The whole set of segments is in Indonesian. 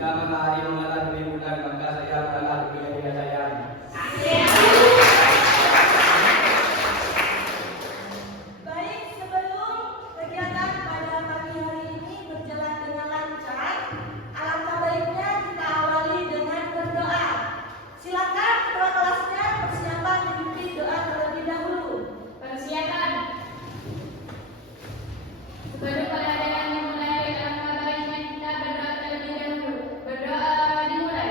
Jika matahari mengalami bulan, maka saya berangkat ke wilayah saya. Baik, sebelum kegiatan pada pagi hari ini berjalan dengan lancar, alangkah baiknya kita awali dengan berdoa. Silakan ketua kelasnya persiapan memimpin doa terlebih dahulu. Persiapan. Sebelum pada acara dimulai, alangkah baiknya kita berdoa terlebih dahulu. Berdoa dimulai.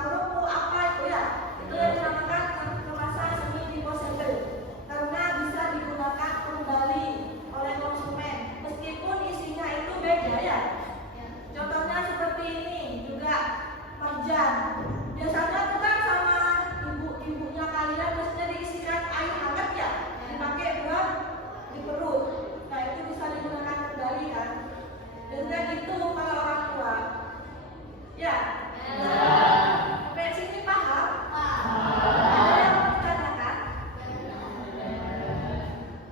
kerupuk apa itu ya, itu yang dinamakan kemasan semi disposable karena bisa digunakan kembali oleh konsumen meskipun isinya itu beda ya. Contohnya seperti ini juga marjan. Biasanya bukan sama ibu-ibunya kalian biasanya diisikan air hangat ya, dipakai buat di perut. Nah itu bisa digunakan kembali kan. Biasanya gitu kalau orang tua. Ya. Sampai sini paham? Ada yang mau ditanyakan?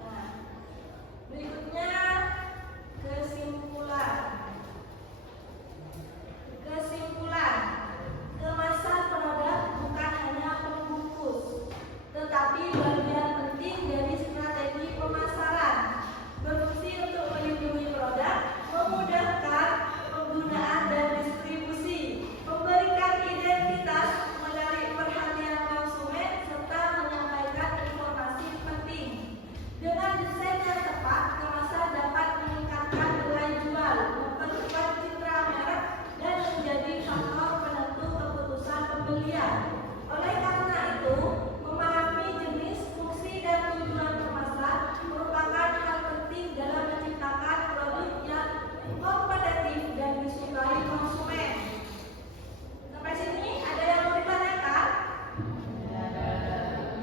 Nah, berikutnya kesimpulan. Kemasan produk bukan hanya pembungkus, tetapi bagian penting dari strategi pemasaran. Berfungsi untuk melindungi produk, memudahkan penggunaan dan distribusi, memberikan identitas, menarik perhatian konsumen, serta menyampaikan informasi penting. Dengan desain yang tepat, kemasan dapat meningkatkan nilai jual, memperkuat citra merek, dan menjadi faktor penentu keputusan pembelian. Oleh karena itu, memahami jenis, fungsi, dan tujuan kemasan merupakan hal penting dalam menciptakan produk yang kompetitif dan disukai konsumen. Sampai sini ada yang mau ditanyakan?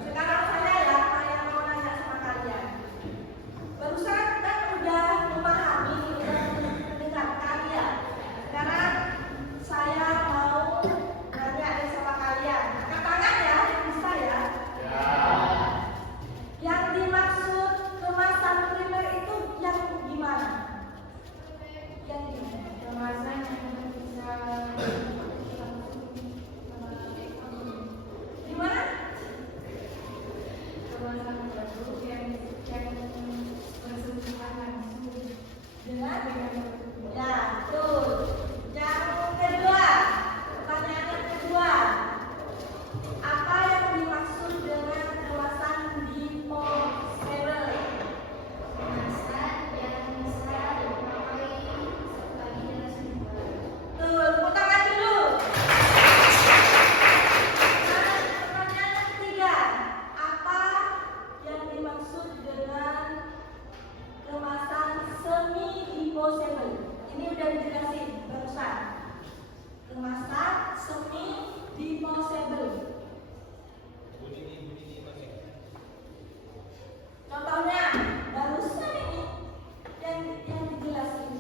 Sekarang saya yang mau nanya sama kalian. Barusan kan udah memahami, udah mendengarkan ya. Sekarang saya mau nanya sama kalian. Angkat tangan ya, yang bisa ya. Yang dimaksud kemasan primer itu yang gimana? Yang gimana? Kemasan yang bisa Gimana? kemasan produk yang bersentuhan langsung Dengan dengan ya, betul. Yang kedua, pertanyaan yang kedua, apa yang dimaksud dengan kemasan disposable? kemasan yang bisa dipakai sebagai dasar. Tuh, tepuk tangan dulu. Nah, pertanyaan yang ketiga, apa yang dimaksud dengan kemasan semi disposable? Ini udah dijelasin barusan. Kemasan semi disposable. Contohnya barusan ini yang dijelasin.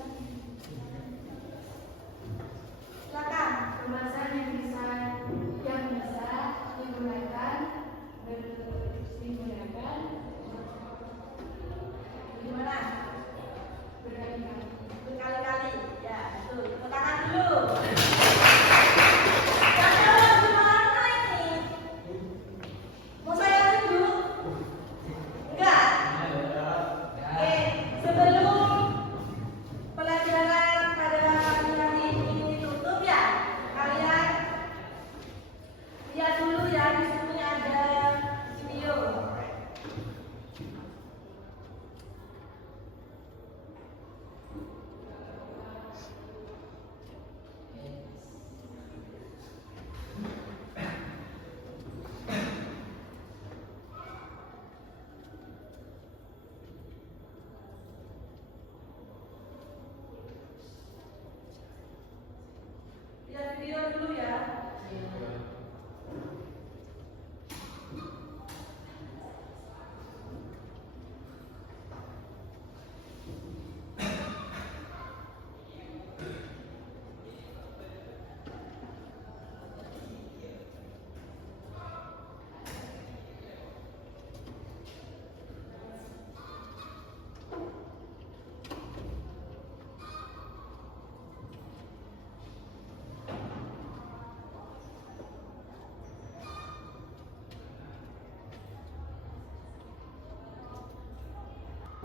Silakan. Kemasan yang bisa digunakan Gimana? berkali-kali. Berkali-kali. Ya, betul. Tepuk tangan dulu. Yang jawab gimana ini? Mau saya tunjuk? Enggak. Oke, sebelum pelajaran pada pagi hari ini ditutup ya, kalian lihat dulu ya, di sini ada video. Lihat video dulu ya.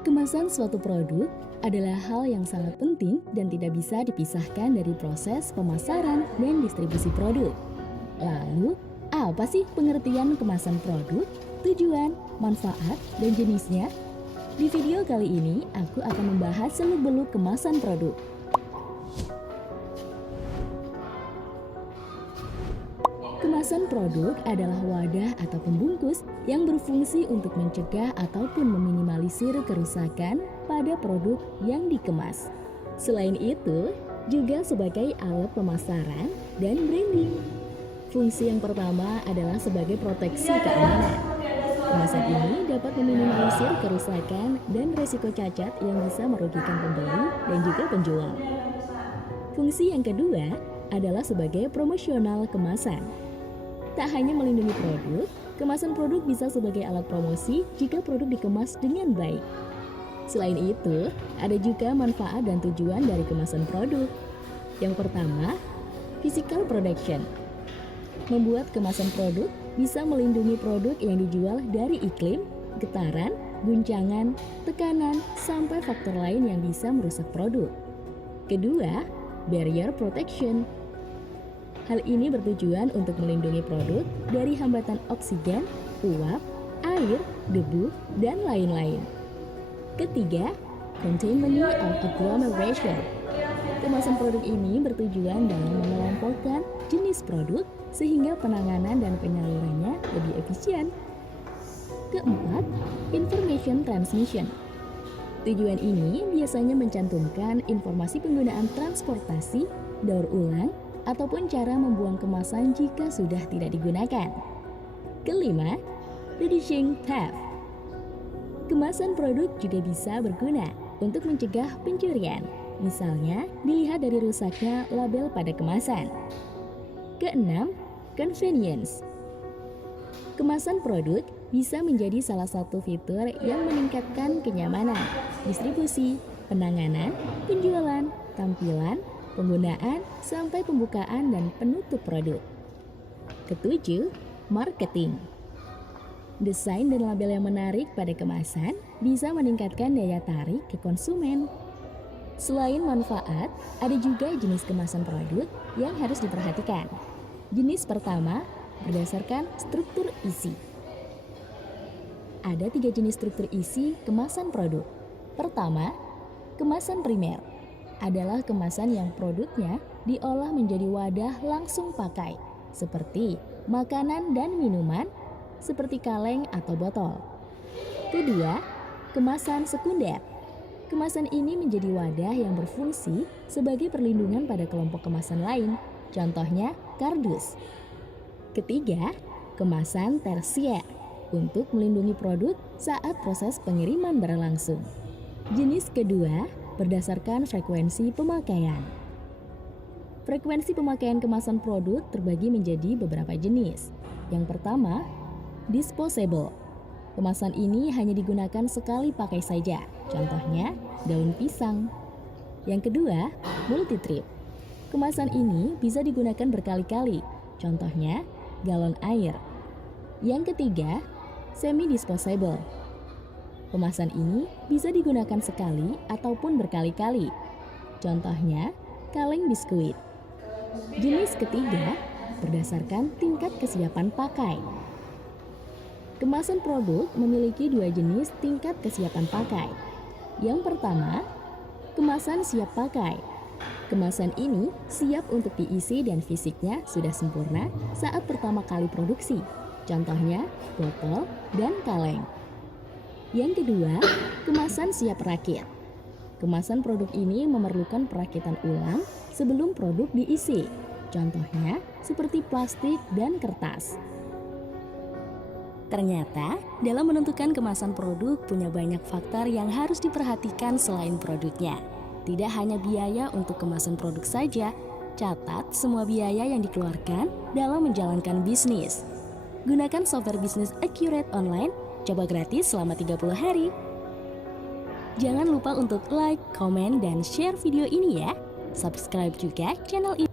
Kemasan suatu produk adalah hal yang sangat penting dan tidak bisa dipisahkan dari proses pemasaran dan distribusi produk. Lalu, apa sih pengertian kemasan produk, tujuan, manfaat, dan jenisnya? Di video kali ini, aku akan membahas seluk-beluk kemasan produk. Kemasan produk adalah wadah atau pembungkus yang berfungsi untuk mencegah ataupun meminimalisir kerusakan pada produk yang dikemas. Selain itu, juga sebagai alat pemasaran dan branding. Fungsi yang pertama adalah sebagai proteksi keamanan. Kemasan ini dapat meminimalisir kerusakan dan resiko cacat yang bisa merugikan pembeli dan juga penjual. Fungsi yang kedua adalah sebagai promosional kemasan. Tak hanya melindungi produk, kemasan produk bisa sebagai alat promosi jika produk dikemas dengan baik. Selain itu, ada juga manfaat dan tujuan dari kemasan produk. Yang pertama, physical protection. Membuat kemasan produk bisa melindungi produk yang dijual dari iklim, getaran, guncangan, tekanan, sampai faktor lain yang bisa merusak produk. Kedua, barrier protection. Hal ini bertujuan untuk melindungi produk dari hambatan oksigen, uap, air, debu, dan lain-lain. Ketiga, containment of agglomeration. Kemasan produk ini bertujuan dalam mengelompokkan jenis produk sehingga penanganan dan penyalurannya lebih efisien. Keempat, information transmission. Tujuan ini biasanya mencantumkan informasi penggunaan transportasi, daur ulang, ataupun cara membuang kemasan jika sudah tidak digunakan. Kelima, reducing theft. Kemasan produk juga bisa berguna untuk mencegah pencurian. Misalnya, dilihat dari rusaknya label pada kemasan. Keenam, convenience. Kemasan produk bisa menjadi salah satu fitur yang meningkatkan kenyamanan, distribusi, penanganan, penjualan, tampilan, penggunaan, sampai pembukaan dan penutup produk. Ketujuh, marketing. Desain dan label yang menarik pada kemasan bisa meningkatkan daya tarik ke konsumen. Selain manfaat, ada juga jenis kemasan produk yang harus diperhatikan. Jenis pertama, berdasarkan struktur isi. Ada 3 jenis struktur isi kemasan produk. Pertama, kemasan primer adalah kemasan yang produknya diolah menjadi wadah langsung pakai, seperti makanan dan minuman, seperti kaleng atau botol. Kedua, kemasan sekunder. Kemasan ini menjadi wadah yang berfungsi sebagai perlindungan pada kelompok kemasan lain, contohnya kardus. Ketiga, kemasan tersier untuk melindungi produk saat proses pengiriman berlangsung. Jenis kedua, berdasarkan frekuensi pemakaian. Frekuensi pemakaian kemasan produk terbagi menjadi beberapa jenis. Yang pertama, disposable. Kemasan ini hanya digunakan sekali pakai saja, contohnya daun pisang. Yang kedua, multi-trip. Kemasan ini bisa digunakan berkali-kali, contohnya galon air. Yang ketiga, semi-disposable. Kemasan ini bisa digunakan sekali ataupun berkali-kali. Contohnya, kaleng biskuit. Jenis ketiga, berdasarkan tingkat kesiapan pakai. Kemasan produk memiliki 2 jenis tingkat kesiapan pakai. Yang pertama, kemasan siap pakai. Kemasan ini siap untuk diisi dan fisiknya sudah sempurna saat pertama kali produksi. Contohnya, botol dan kaleng. Yang kedua, kemasan siap rakit. Kemasan produk ini memerlukan perakitan ulang sebelum produk diisi. Contohnya, seperti plastik dan kertas. Ternyata, dalam menentukan kemasan produk punya banyak faktor yang harus diperhatikan selain produknya. Tidak hanya biaya untuk kemasan produk saja, catat semua biaya yang dikeluarkan dalam menjalankan bisnis. Gunakan software bisnis Accurate Online, coba gratis selama 30 hari. Jangan lupa untuk like, komen, dan share video ini ya. Subscribe juga channel ini.